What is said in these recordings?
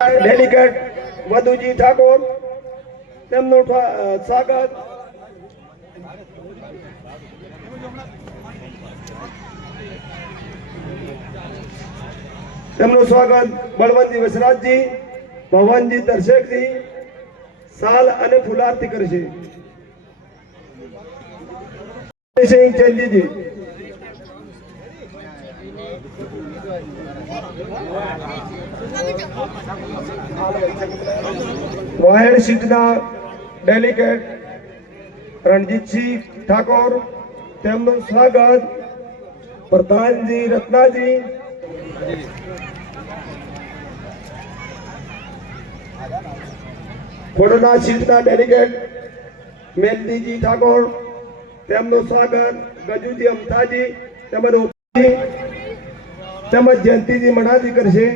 Delegate વધુજી Thakor, તેમનું સ્વાગત. તેમનું સ્વાગત બળવંતજી વસરાજજી ભવનજી દર્શકજી, સાલ અને ફુલારતી કરશે. ચંદીજી વાયડ સીટના ડેલિગેટ રણજીતસિંહ ઠાકોર, તેમનું સ્વાગત પ્રધાનજી રત્નાજી. ખોડના સીટના ડેલિગેટ મેલદીજી ઠાકોર, તેમનું સ્વાગત ગજુજી અમથાજી, તેમજ તેમજ જયંતિજી મણાજી કરશે.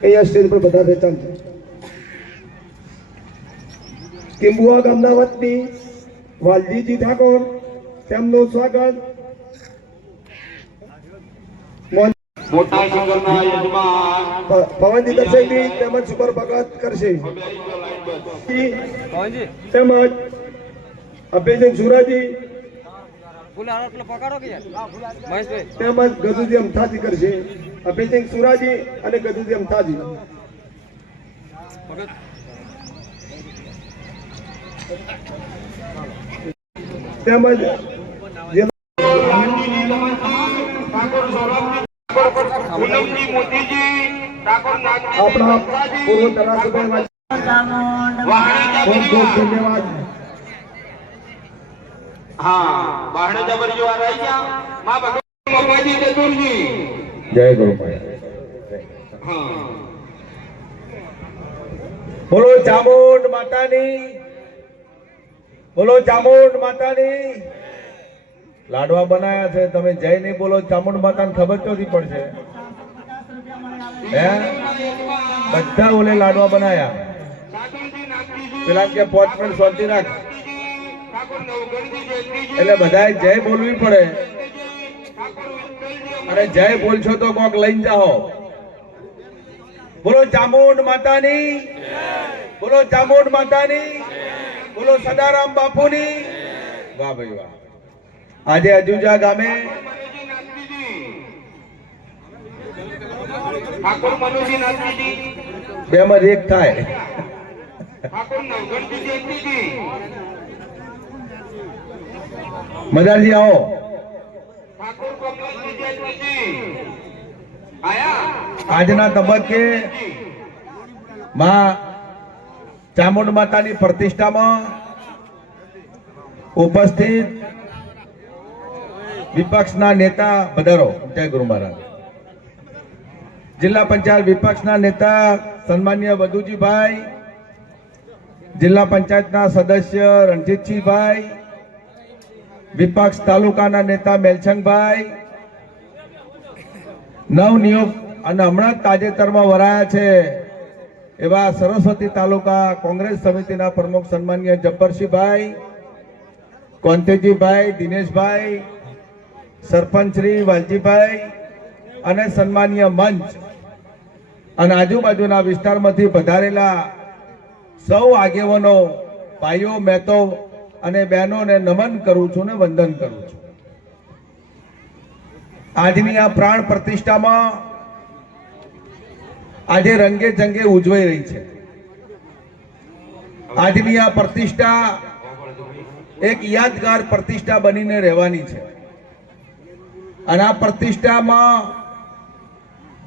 અહીંયા સ્ટેજ પર બધા રહેતા કિંબુઆ ગામના વતની વાલજીજી ઠાકોર તેમનું સ્વાગત. પવનજી દર્શકજી તેમજ સુપર ભગત કરશે. તેમજ અભયસિંહ સુરાજી તેમજ ગજુજી અમથાજી કરશે. અભયસિંહ સુરાજી અને ગજુજી અમથાજી. તેમજ જે ઠાકોર સૌરભજી ઠાકોર પૂનમજી મોતીજી ઠાકોર આપણા પૂર્વ ધારાસભ્ય ખૂબ ખૂબ ધન્યવાદ. હા ગયા. માં ભગવાન ચતુરજી જય ગોપાલ. હા. બોલો ચામુંડ માતાની. બોલો ચામુંડ માતાની. લાડવા બનાયા છે. તમે જય નહીં બોલો ચામુંડ માતાને ખબર ચોથી પડશે? હે? બધા ઓલે લાડવા બનાયા. પેલા કે પોચ મિનિટ શાંતિ રાખ. એટલે બધાએ જય બોલવી પડે. અને જય બોલશો તો કોક લઈને જાઓ. બોલો ચામુંડ માતાની. બોલો ચામુંડ માતાની. બોલો સદારામ બાપુની. વાહ ભાઈ વાહ. આજે અજુજા ગામે મનુજી નાગજીજી ઠાકોર મનુજી નાગજીજી બે માં એક થાય મજાજી આવો. આજના તબક્કે માં ચામુંડ માતાની પ્રતિષ્ઠામાં ઉપસ્થિત વિપક્ષના નેતા પધારો. જય ગુરુ મહારાજ. જિલ્લા પંચાયત વિપક્ષના નેતા સન્માન્ય વધુજીભાઈ, જિલ્લા પંચાયતના સદસ્ય રણજીતસિંહભાઈ વિપક્ષ તાલુકાના નેતા મેલછંગભાઈ નવનિયુક્ત અને હમણાં તાજેતરમાં વરાયા છે એવા સરસ્વતી તાલુકા કોંગ્રેસ સમિતિના પ્રમુખ સન્માનીય જબ્બરસિંહભાઈ, કોંતેજીભાઈ, દિનેશભાઈ સરપંચ શ્રી વાલજીભાઈ અને સન્માનીય મંચ અને આજુબાજુના વિસ્તારમાંથી પધારેલા સૌ આગેવાનો, ભાઈઓ, મહેતો અને બહેનોને નમન કરું છું ને વંદન કરું છું. આજની આ પ્રાણ પ્રતિષ્ઠામાં આજે રંગે જંગે ઉજવાઈ રહી છે. આજની આ પ્રતિષ્ઠા એક યાદગાર પ્રતિષ્ઠા બનીને રહેવાની છે. અને આ પ્રતિષ્ઠામાં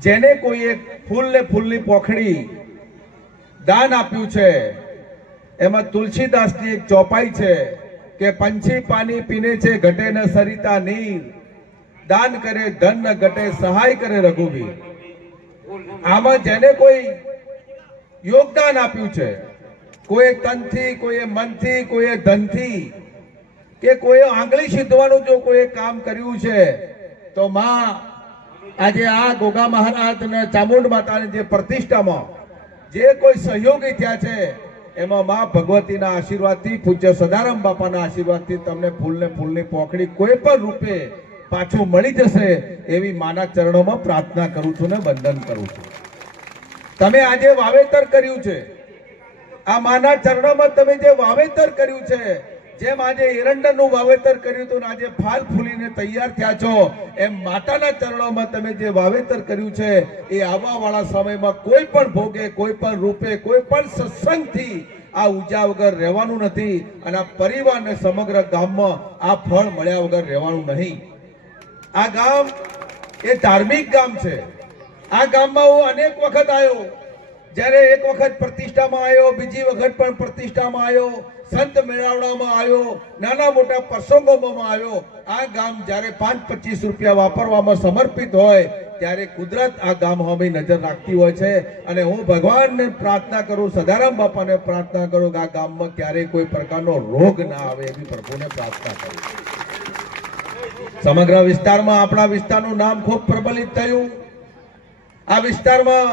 જેને કોઈ એક ફૂલ ને ફૂલની પોખડી દાન આપ્યું છે એમાં તુલસીદાસની એક ચોપાઈ છે કે પંછી પાણી પીને છે ઘટે ન સરિતા નીર. દાન કરે, ધન ન ઘટે, સહાય કરે રઘુવીર. આમાં જેને કોઈ યોગદાન આપ્યું છે, કોઈ તનથી, કોઈ મનથી, કોઈ ધનથી, કે કોઈ આંગળી સીધવાનું જો કોઈ કામ કર્યું છે, તો માં આજે આ ગોગા મહારાજ ને ચામુંડ માતાની જે પ્રતિષ્ઠામાં જે કોઈ સહયોગી થયા છે એમાં માં ભગવતીના આશીર્વાદથી પૂજ્ય સદારામ બાપાના આશીર્વાદથી તમને ફૂલને ફૂલની પોખડી કોઈ પણ રૂપે પાછું મળી જશે એવી માના ચરણોમાં પ્રાર્થના કરું છું ને વંદન કરું છું. તમે આજે વાવેતર કર્યું છે. આ માના ચરણોમાં તમે જે વાવેતર કર્યું છે જેમ આજે એરંડાનું વાવેતર કર્યું હતું આજે ફાલ ફૂલીને તૈયાર થયા છો, એમ માતાના ચરણોમાં તમે જે વાવેતર કર્યું છે, એ આવવાવાળા સમયમાં કોઈ પણ ભોગે, કોઈ પણ રૂપે, કોઈ પણ સત્સંગથી આ ઉજા વગર રહેવાનું નથી અને આ પરિવારને સમગ્ર ગામમાં આ ફળ મળ્યા વગર રહેવાનું નહીં. આ ગામ એ ધાર્મિક ગામ છે. આ ગામમાં હું અનેક વખત આવ્યો. જ્યારે એક વખત પ્રતિષ્ઠામાં આવ્યો, બીજી વખત પણ પ્રતિષ્ઠામાં આવ્યો, સંત મેળાવડામાં આવ્યો, નાના મોટા પ્રસંગોમાં આવ્યો, આ ગામ જ્યારે પાંચ પચીસ રૂપિયા વાપરવામાં સમર્પિત હોય, ત્યારે કુદરત આ ગામ અમે નજર રાખતી હોય છે. અને હું ભગવાનને પ્રાર્થના કરું, સદારામ બાપાને પ્રાર્થના કરું કે આ ગામમાં ક્યારેય કોઈ પ્રકારનો રોગ ના આવે એવી પ્રભુને પ્રાર્થના કરું સમગ્ર વિસ્તારમાં આપણા વિસ્તારનું નામ ખૂબ પ્રબલિત થયું. આ વિસ્તારમાં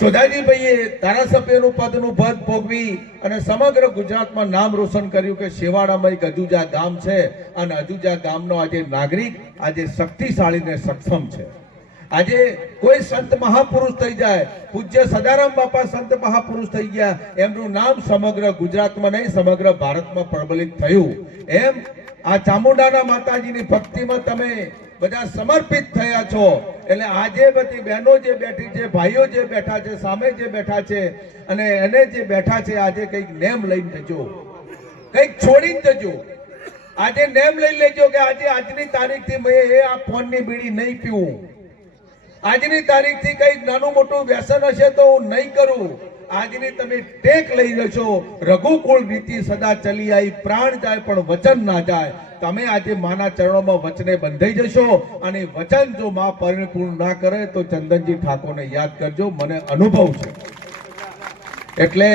ચોધાજીભાઈએ ધારાસભ્યનું પદનું પદ ભોગવી અને સમગ્ર ગુજરાતમાં નામ રોશન કર્યું કે શેવાડામાં એક અજુજા ગામ છે. અને અજુજા ગામનો આજે નાગરિક, આજે શક્તિશાળી ને સક્ષમ છે. આજે કોઈ સંત મહાપુરુષ થઈ જાય, પૂજ્ય સદારામ બાપા સંત મહાપુરુષ થઈ ગયા, એમનું નામ સમગ્ર ગુજરાતમાં નહીં, સમગ્ર ભારતમાં પ્રબલિત થયું. એમ આ ચામુંડાના માતાજીની ભક્તિમાં તમે બધા સમર્પિત થયા છો. એટલે આજે બધી બહેનો જે બેઠી છે, ભાઈઓ જે બેઠા છે, સામે જે બેઠા છે, અને એને જે બેઠા છે, આજે કંઈક નેમ લઈને જજો. કંઈક છોડીને જજો. આજે નેમ લઈ લેજો કે આજે આજની તારીખથી મેં એ આ ફોનની બીડી નહીં પીવું. આજની તારીખથી કંઈક નાનું મોટું વ્યસન હશે તો હું નહીં કરું. આજની તમે ટેક લઈ જશો રઘુકુળ રીતિ સદા ચલી આવી પ્રાણ જાય પણ વચન ના જાય. તમે આજે માના ચરણોમાં વચને બંધાઈ જશો અને વચન જો માં પરિપૂર્ણ ના કરે તો ચંદનજી ઠાકોરને યાદ કરજો, મને અનુભવ છે. એટલે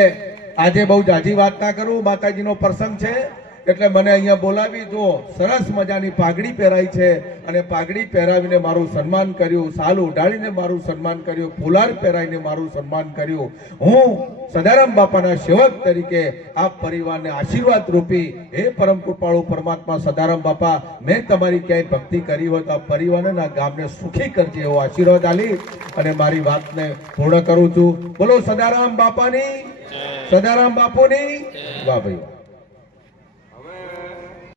આજે બહુ જાજી વાત ના કરું, માતાજીનો પ્રસંગ છે. એટલે મને અહીંયા બોલાવી જો સરસ મજાની પાઘડી પહેરાઈ છે અને પાઘડી પહેરાવીને મારું સન્માન કર્યું, સાલ ઉડાડીને મારું સન્માન કર્યું, ફુલાર પહેરાવીને મારું સન્માન કર્યું. હું સદારામ બાપાના સેવક તરીકે આ પરિવારને આશીર્વાદ રૂપી, હે પરમ કૃપાળુ પરમાત્મા સદારામ બાપા, મેં તમારી ક્યાંય ભક્તિ કરી હોય તો આ પરિવારને ગામને સુખી કરજે એવો આશીર્વાદ આલી અને મારી વાતને પૂર્ણ કરું છું. બોલો, સદારામ બાપાની, સદારામ બાપુની, વાહ ભાઈ.